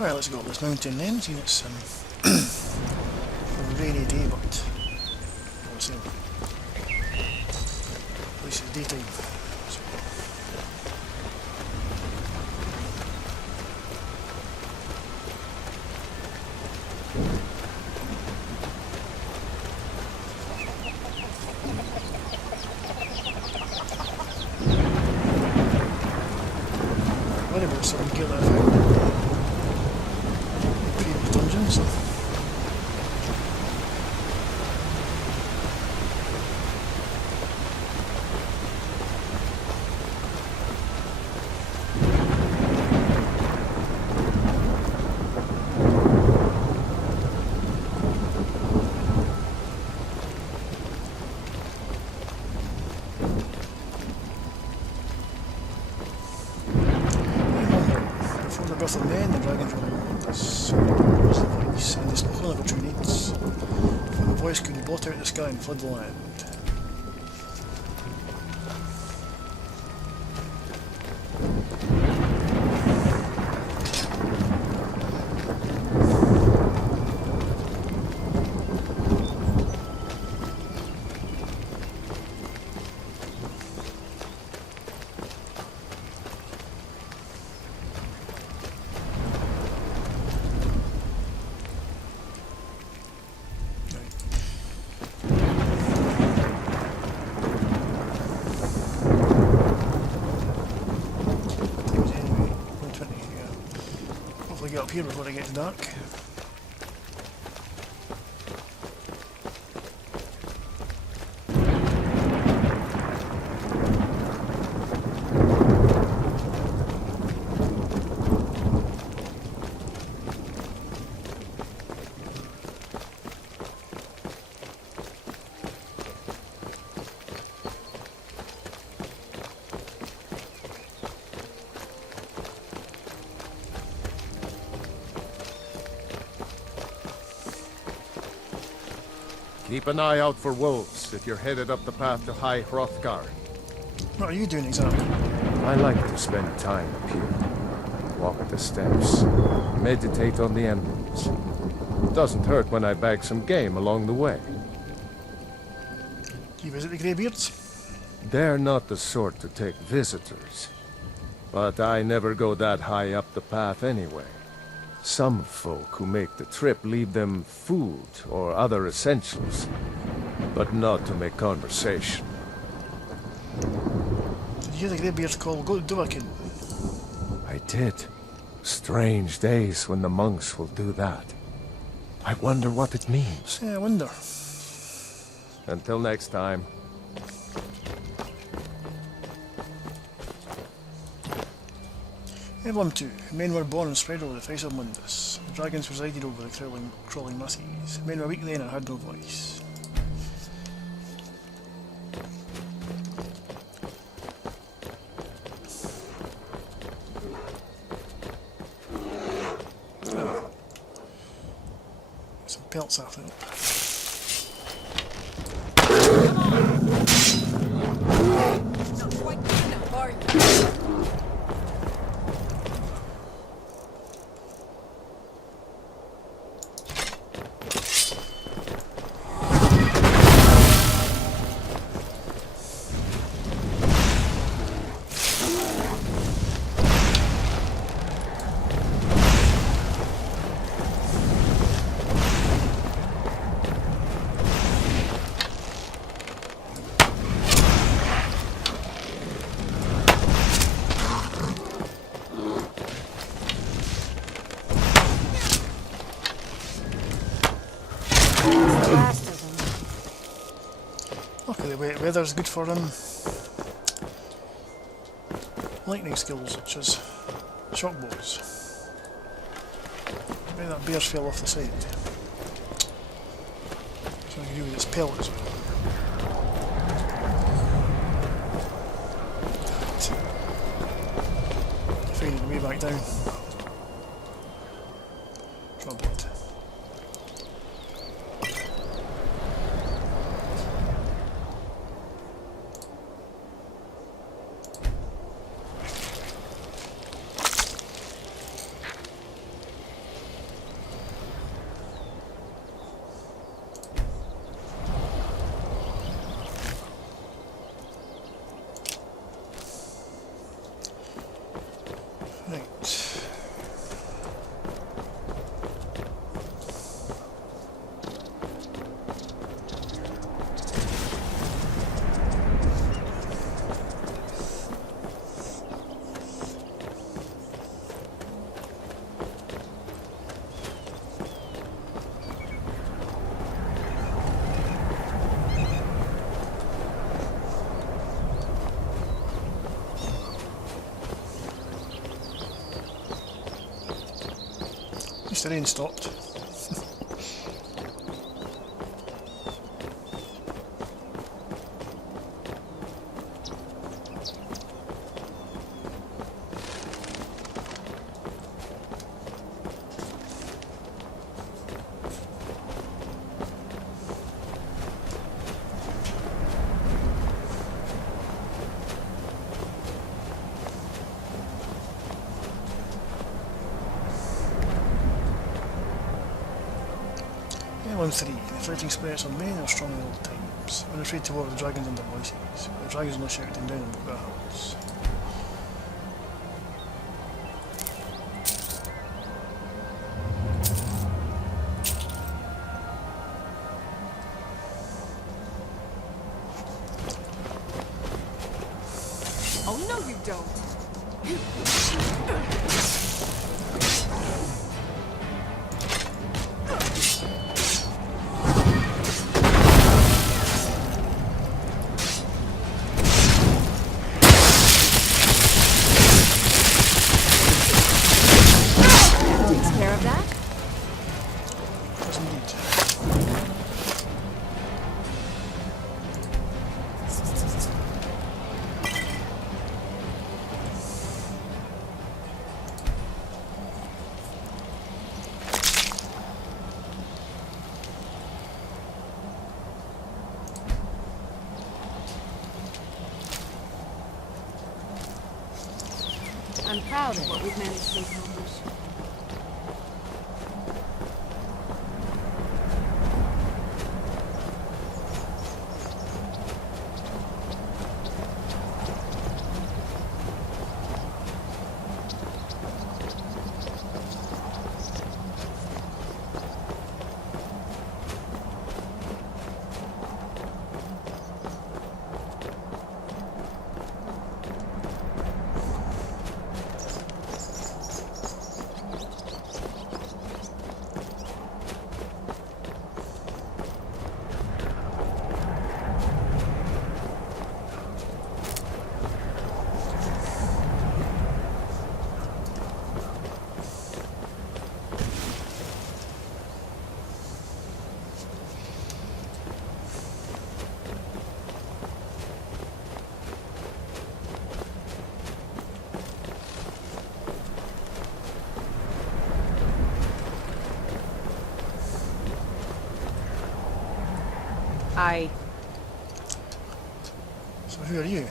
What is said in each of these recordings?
Right, let's go up this mountain then, seeing it's a rainy day, but all the same. At least it's daytime. So. Whatever, so we get that found in previous dungeons. So. Birth of men, the dragons will this the voice, and the spoken of a true needs. For the voice could blot out the sky and flood the land. Get up here before it gets dark. Keep an eye out for wolves if you're headed up the path to High Hrothgar. What are you doing exactly? I like to spend time up here. Walk the steps. Meditate on the emblems. It doesn't hurt when I bag some game along the way. Do you visit the Greybeards? They're not the sort to take visitors. But I never go that high up the path anyway. Some folk who make the trip leave them food or other essentials, but not to make conversation. Did you hear the Greybeards call Goldurkin? I did. Strange days when the monks will do that. I wonder what it means. Yeah, I wonder. Until next time. Emblem 2. Men were born and spread over the face of Mundus. The dragons presided over the crawling masses. Men were weak then and had no voice. Oh. Some pelts after it. Not quite good enough, are you? Okay, the weather's good for lightning skills, such as shock blows. Maybe that bear's fell off the side. So I can do with its pellets. Finding the way back down. Trouble it. Right. At least the rain stopped. Element 3. The fighting spirits on men are strong at all times. When afraid to war with the dragons under voices. The dragons will not shout them down on the battles. Oh, no, you don't. Takes care of that. Does indeed. I'm proud of what we've managed to accomplish. So who are you?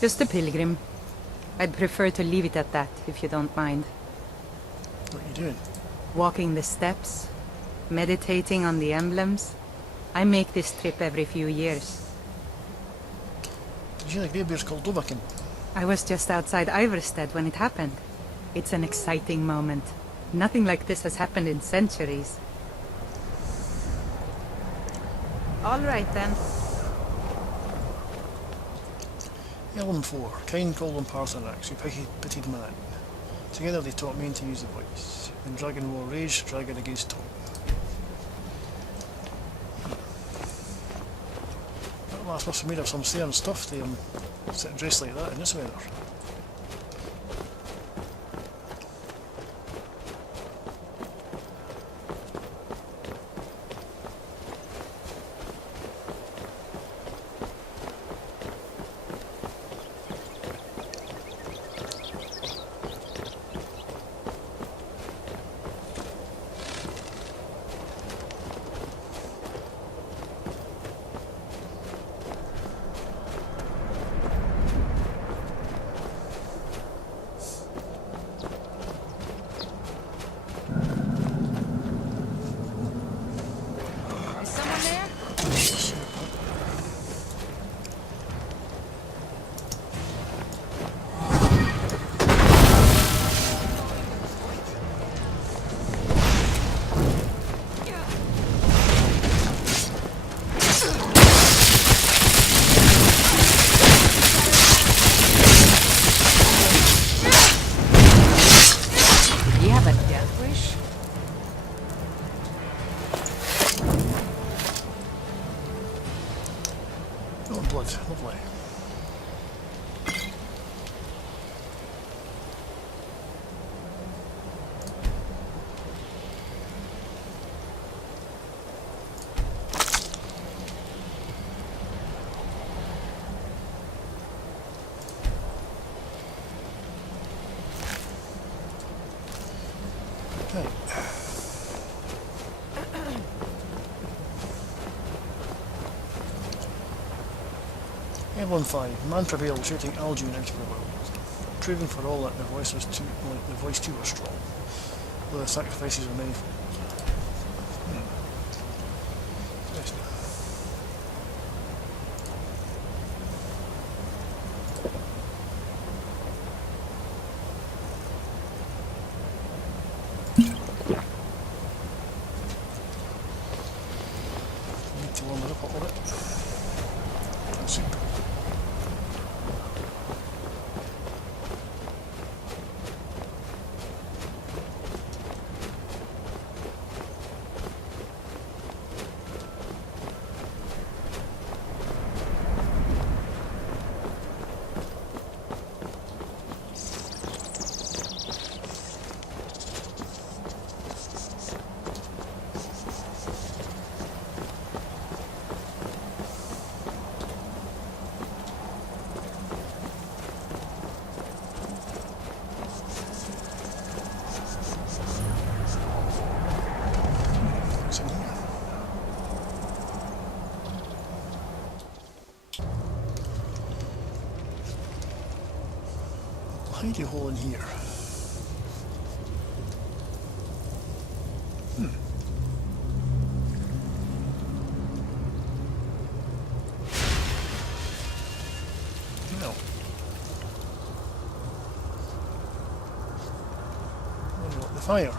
Just a pilgrim. I'd prefer to leave it at that, if you don't mind. What are you doing? Walking the steps, meditating on the emblems. I make this trip every few years. Did you hear the greybeards called Dobakin? I was just outside Iverstead when it happened. It's an exciting moment. Nothing like this has happened in centuries. All right then. Element 4. Kind called them Parthenax, who pitied man. Together they taught men to use the voice. When dragon war raged, dragon against Tom. That last must have made of some stern stuff to sit dressed like that in this weather. have a death wish? Oh, blood. Lovely. Okay. Airborne 5. Man prevailed, shooting Alduin out of the world. Proving for all that the voice too was strong, though the sacrifices were manifold. Interesting. Need to warm it up a little bit. Let's see. What's in here? Hidey hole in here. No. What about the fire?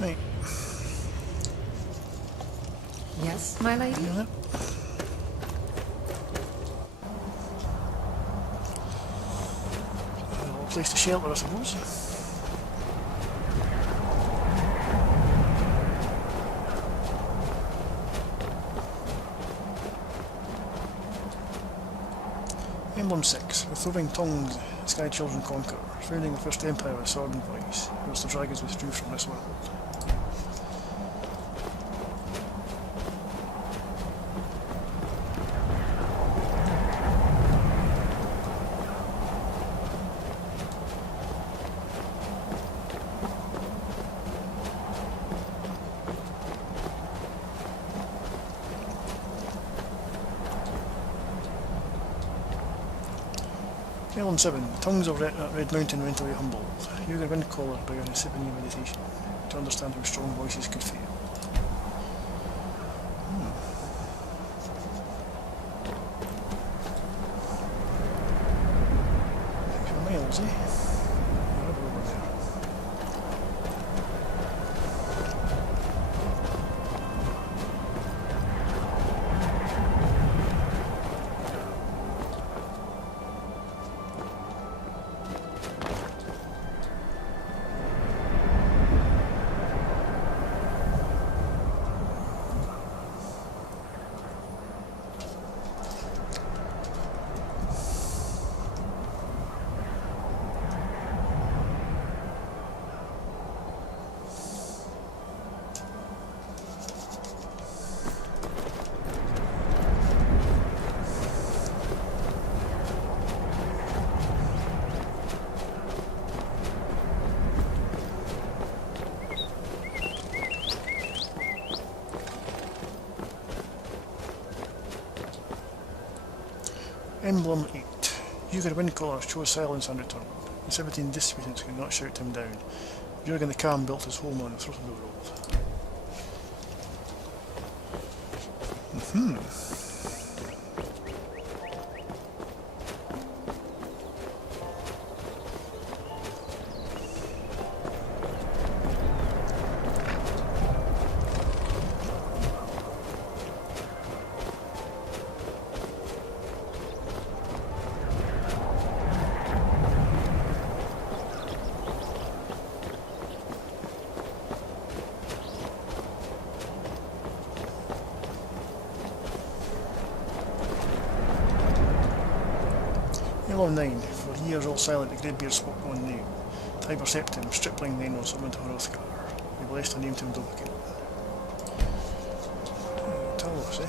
Right. Yes, my lady? Yeah. A place to shelter, I suppose. Emblem 6. With roving tongues, Sky Children conquer, founding the first empire with sword and voice, whilst the dragons withdrew from this world. Emblem 7. Tongues of Red Mountain went away humbled. You the wind caller began a 7-year meditation to understand how strong voices could feel. For miles, eh? River over there. Emblem 8. Use your wind callers, show silence and return. The 17 disputants could not shout him down. Jurgen the Calm built his home on the throat of the world. Elon 9. For years all silent, the Greybeard spoke one name. Tiber Septim, stripling then was summoned to Hrothgar. He blessed and named him Dovahkiin. Tell us, eh?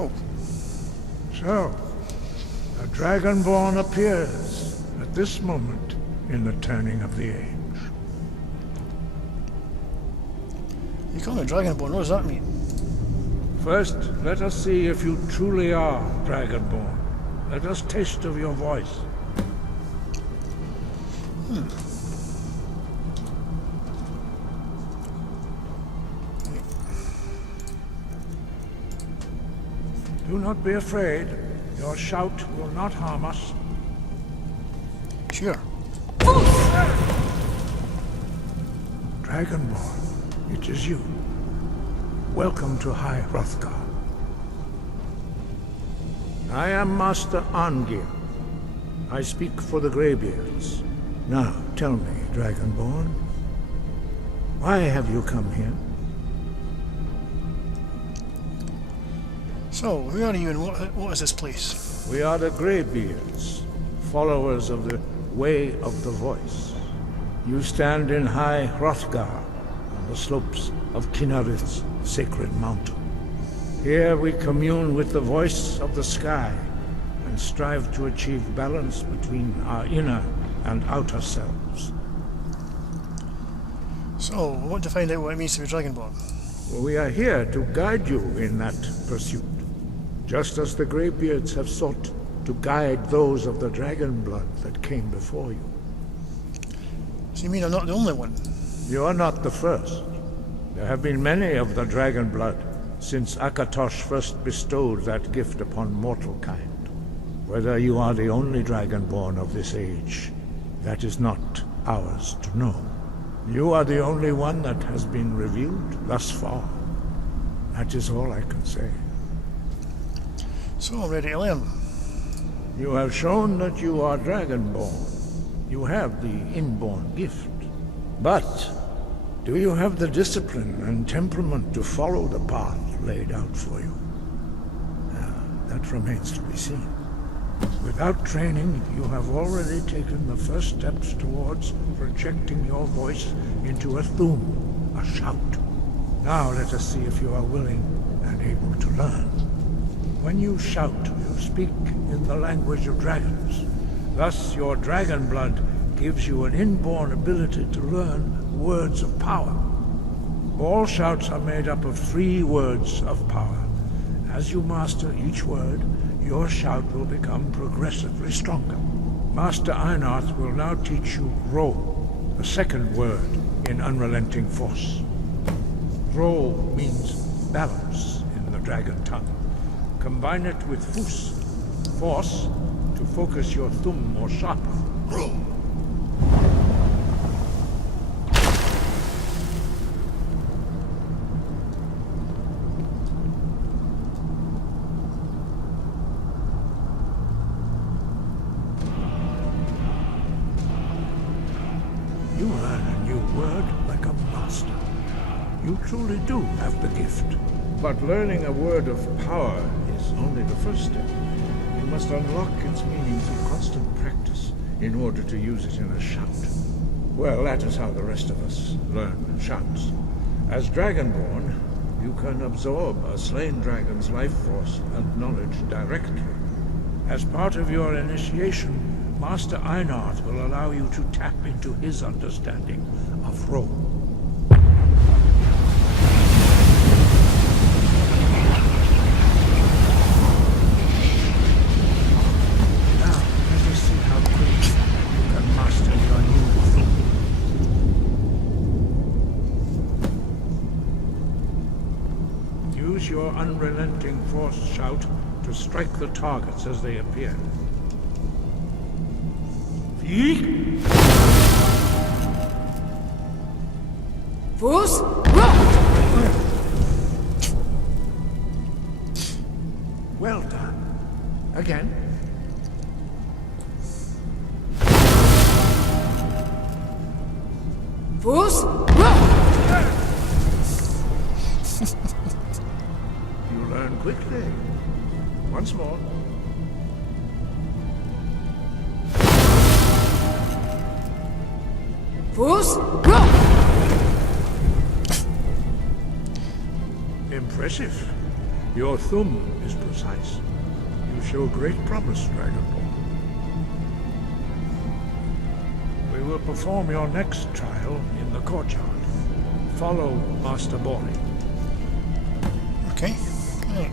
Oh. So, a Dragonborn appears at this moment in the turning of the age. You call me Dragonborn, what does that mean? First, let us see if you truly are Dragonborn. Let us taste of your voice. Do not be afraid. Your shout will not harm us. Sure. Dragonborn, it is you. Welcome to High Hrothgar. I am Master Arngir. I speak for the Greybeards. Now, tell me, Dragonborn, why have you come here? So, who are you and what is this place? We are the Greybeards, followers of the Way of the Voice. You stand in High Hrothgar, on the slopes of Kinnarith's sacred mountain. Here we commune with the voice of the sky, and strive to achieve balance between our inner and outer selves. So, I want to find out what it means to be Dragonborn. We are here to guide you in that pursuit, just as the Greybeards have sought to guide those of the dragon blood that came before you. So you mean I'm not the only one? You are not the first. There have been many of the dragon blood since Akatosh first bestowed that gift upon mortal kind. Whether you are the only Dragonborn of this age, that is not ours to know. You are the only one that has been revealed thus far. That is all I can say. So I'm ready to learn. You have shown that you are Dragonborn. You have the inborn gift. But do you have the discipline and temperament to follow the path laid out for you? That remains to be seen. Without training, you have already taken the first steps towards projecting your voice into a thum, a shout. Now let us see if you are willing and able to learn. When you shout, you speak in the language of dragons. Thus, your dragon blood gives you an inborn ability to learn words of power. All shouts are made up of 3 words of power. As you master each word, your shout will become progressively stronger. Master Einarth will now teach you Ro, the 2nd word in Unrelenting Force. Ro means balance in the dragon tongue. Combine it with Fus, force, to focus your thumb more sharply. Ro. You learn a new word like a master. You truly do have the gift. But learning a word of power is only the first step. You must unlock its meaning through constant practice in order to use it in a shout. Well, that is how the rest of us learn shouts. As Dragonborn, you can absorb a slain dragon's life force and knowledge directly. As part of your initiation, Master Einarth will allow you to tap into his understanding of Ro. Now, let us see how quickly you can master your new thing. Use your unrelenting force shout to strike the targets as they appear. Fus, Ro! Well done. Again. Fus, Ro! You learn quickly. Once more. Fus, Ro! Impressive. Your thumb is precise. You show great promise, Dragonborn. We will perform your next trial in the courtyard. Follow Master Bori. Okay. Right.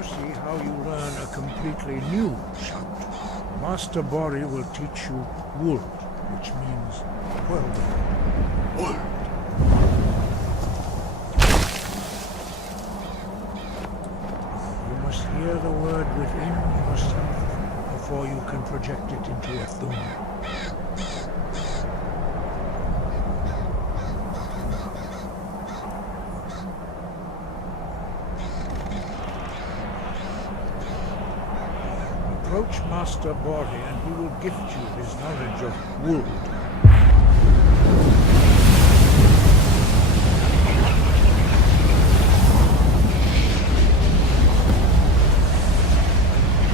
See how you learn a completely new shout. Master Bori will teach you Wuld, which means well done. Wuld. You must hear the word within yourself before you can project it into your thumb. Approach Master Bori and he will gift you his knowledge of Wuld.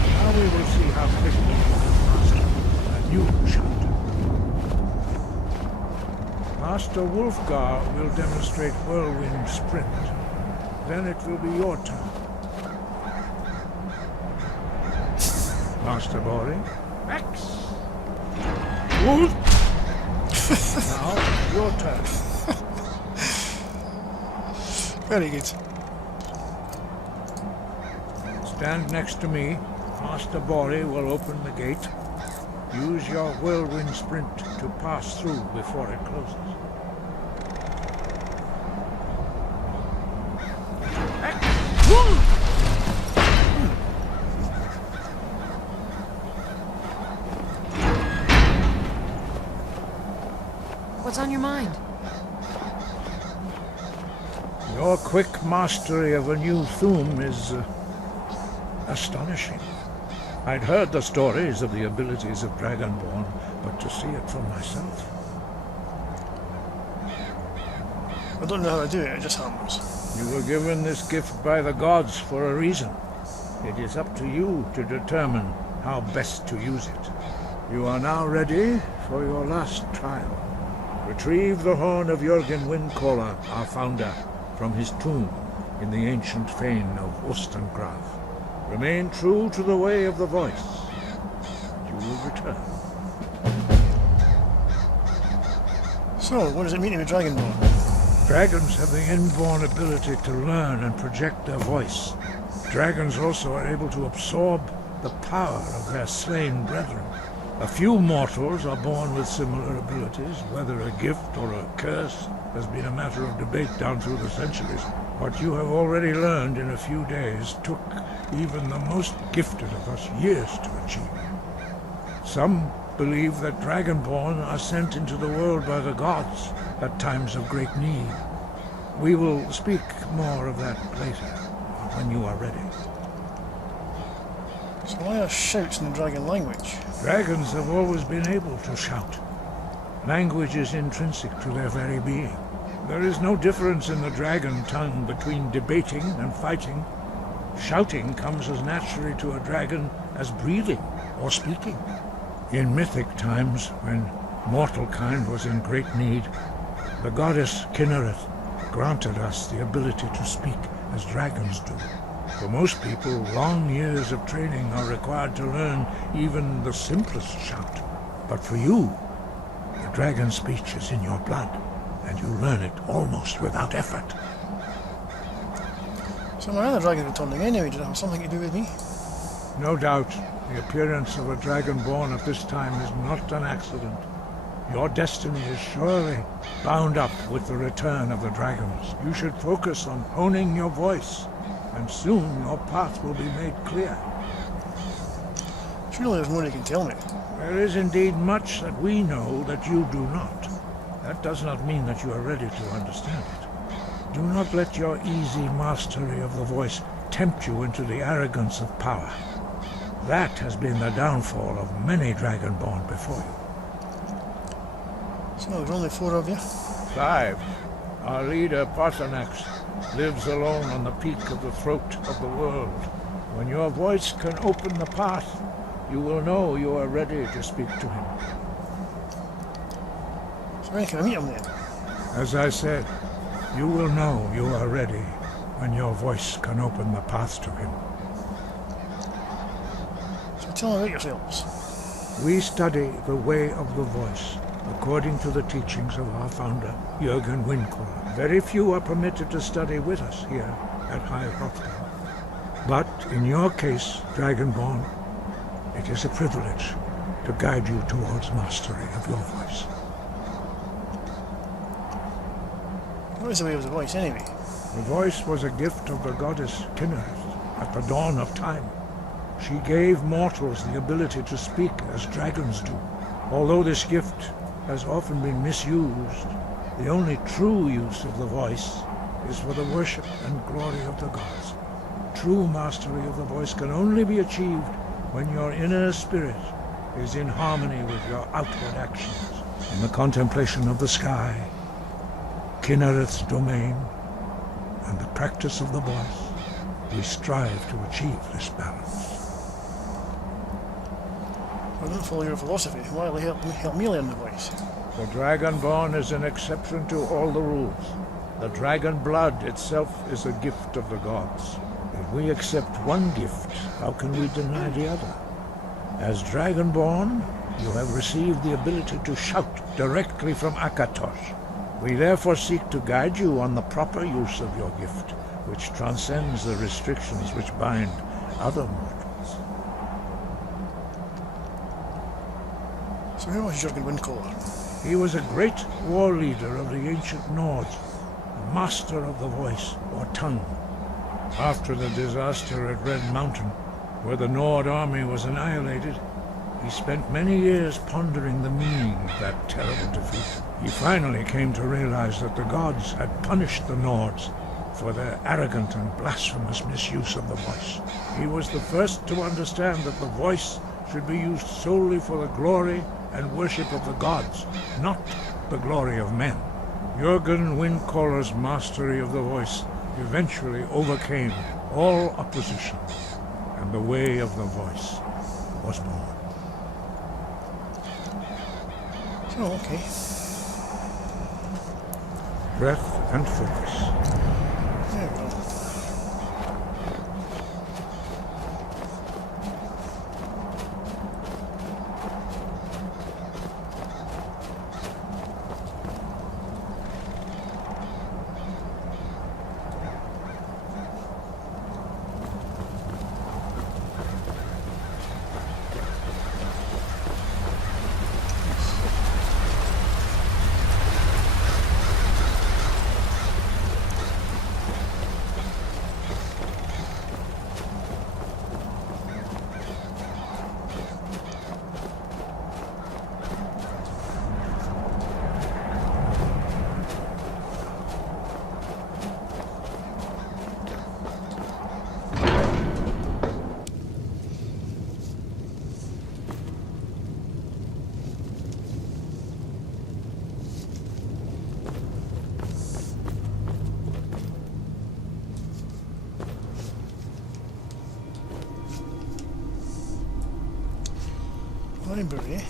Now we will see how quickly you can master a new shout. Master Hrothgar will demonstrate Whirlwind Sprint. Then it will be your turn. Master Bori. Max! Wolf! Now, your turn. Very good. Stand next to me. Master Bori will open the gate. Use your whirlwind sprint to pass through before it closes. What's on your mind? Your quick mastery of a new Thuum is astonishing. I'd heard the stories of the abilities of Dragonborn, but to see it for myself. I don't know how to do it, it just happens. You were given this gift by the gods for a reason. It is up to you to determine how best to use it. You are now ready for your last trial. Retrieve the horn of Jürgen Windcaller, our founder, from his tomb in the ancient fane of Ostengraf. Remain true to the way of the voice. You will return. So, what does it mean to be Dragonborn? Dragons have the inborn ability to learn and project their voice. Dragons also are able to absorb the power of their slain brethren. A few mortals are born with similar abilities. Whether a gift or a curse has been a matter of debate down through the centuries. What you have already learned in a few days took even the most gifted of us years to achieve. Some believe that Dragonborn are sent into the world by the gods at times of great need. We will speak more of that later, when you are ready. So why are shouts in the dragon language? Dragons have always been able to shout. Language is intrinsic to their very being. There is no difference in the dragon tongue between debating and fighting. Shouting comes as naturally to a dragon as breathing or speaking. In mythic times, when mortal kind was in great need, the goddess Kynareth granted us the ability to speak as dragons do. For most people, long years of training are required to learn even the simplest shout. But for you, the dragon speech is in your blood, and you learn it almost without effort. So my other dragon returning anyway, did it have something to do with me? No doubt, the appearance of a dragonborn at this time is not an accident. Your destiny is surely bound up with the return of the dragons. You should focus on honing your voice, and soon your path will be made clear. Surely there's more you can tell me. There is indeed much that we know that you do not. That does not mean that you are ready to understand it. Do not let your easy mastery of the voice tempt you into the arrogance of power. That has been the downfall of many Dragonborn before you. So there's only 4 of you? 5. Our leader, Paarthurnax, lives alone on the peak of the throat of the world. When your voice can open the path, you will know you are ready to speak to him. So when can I meet him then? As I said, you will know you are ready when your voice can open the path to him. So tell me about yourselves. We study the way of the voice, according to the teachings of our founder, Jürgen Windcaller. Very few are permitted to study with us here at High Hrothgar. But in your case, Dragonborn, it is a privilege to guide you towards mastery of your voice. What is the way of the voice anyway? The voice was a gift of the goddess Kynareth at the dawn of time. She gave mortals the ability to speak as dragons do. Although this gift has often been misused, the only true use of the voice is for the worship and glory of the gods. True mastery of the voice can only be achieved when your inner spirit is in harmony with your outward actions. In the contemplation of the sky, Kynareth's domain, and the practice of the voice, we strive to achieve this balance. I don't follow your philosophy. Why will you help me learn the voice? The Dragonborn is an exception to all the rules. The dragon blood itself is a gift of the gods. If we accept one gift, how can we deny the other? As Dragonborn, you have received the ability to shout directly from Akatosh. We therefore seek to guide you on the proper use of your gift, which transcends the restrictions which bind other mortals. So who was Jürgen Windcaller? He was a great war leader of the ancient Nords, a master of the voice, or tongue. After the disaster at Red Mountain, where the Nord army was annihilated, He spent many years pondering the meaning of that terrible defeat. He finally came to realize that the gods had punished the Nords for their arrogant and blasphemous misuse of the voice. He was the first to understand that the voice should be used solely for the glory and worship of the gods, not the glory of men. Jürgen Windcaller's mastery of the voice eventually overcame all opposition, and the way of the voice was born. Oh, okay. Breath and focus. There we go. Library.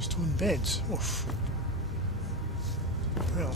Stone beds. Oof. Well.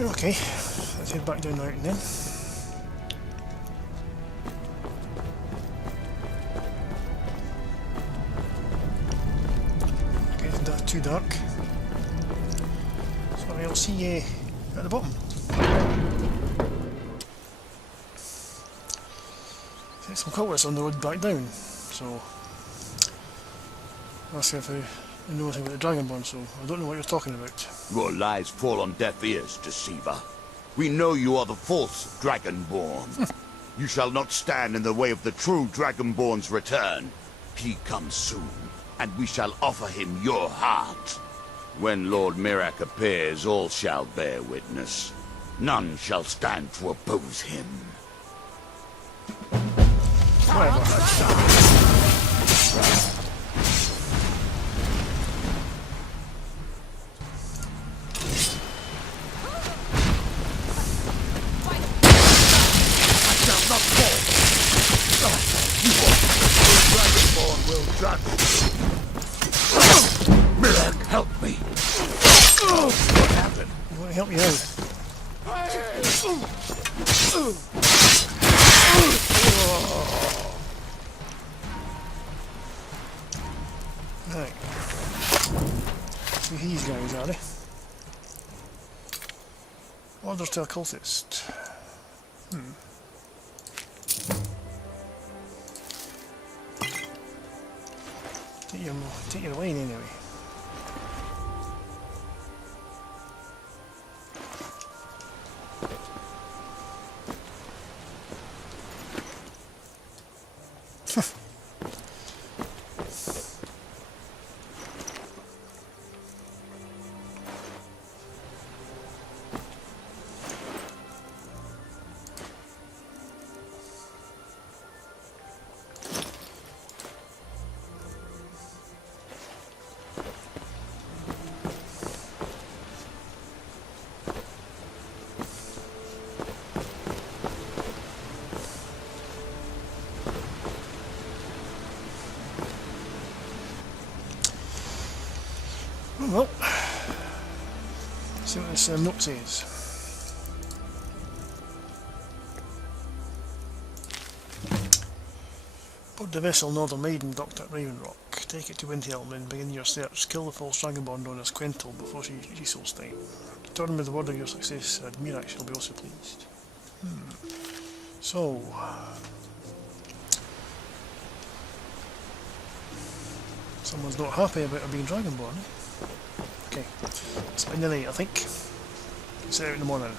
Okay, let's head back down the mountain then. Okay, it's not too dark. So I'll see you at the bottom. There's some cultists on the road back down, so I'll see if I know anything about the Dragonborn, so I don't know what you're talking about. Your lies fall on deaf ears, deceiver. We know you are the false Dragonborn. You shall not stand in the way of the true Dragonborn's return. He comes soon, and we shall offer him your heart. When Lord Mirak appears, all shall bear witness. None shall stand to oppose him. Dragonborn will judge. Milk, help me. What happened? I want to help you out. Right. See these guys, are they? Orders to a cultist. Take your lane anyway. Well, see what this note says. Board the vessel Northern Maiden docked at Ravenrock. Take it to Quentyl and begin your search. Kill the false dragonborn known as Quentyl before she souls time. Return with the word of your success, and Mirax shall be also pleased. So... someone's not happy about her being dragonborn, eh? Okay, spend the night, I think. Set out in the morning.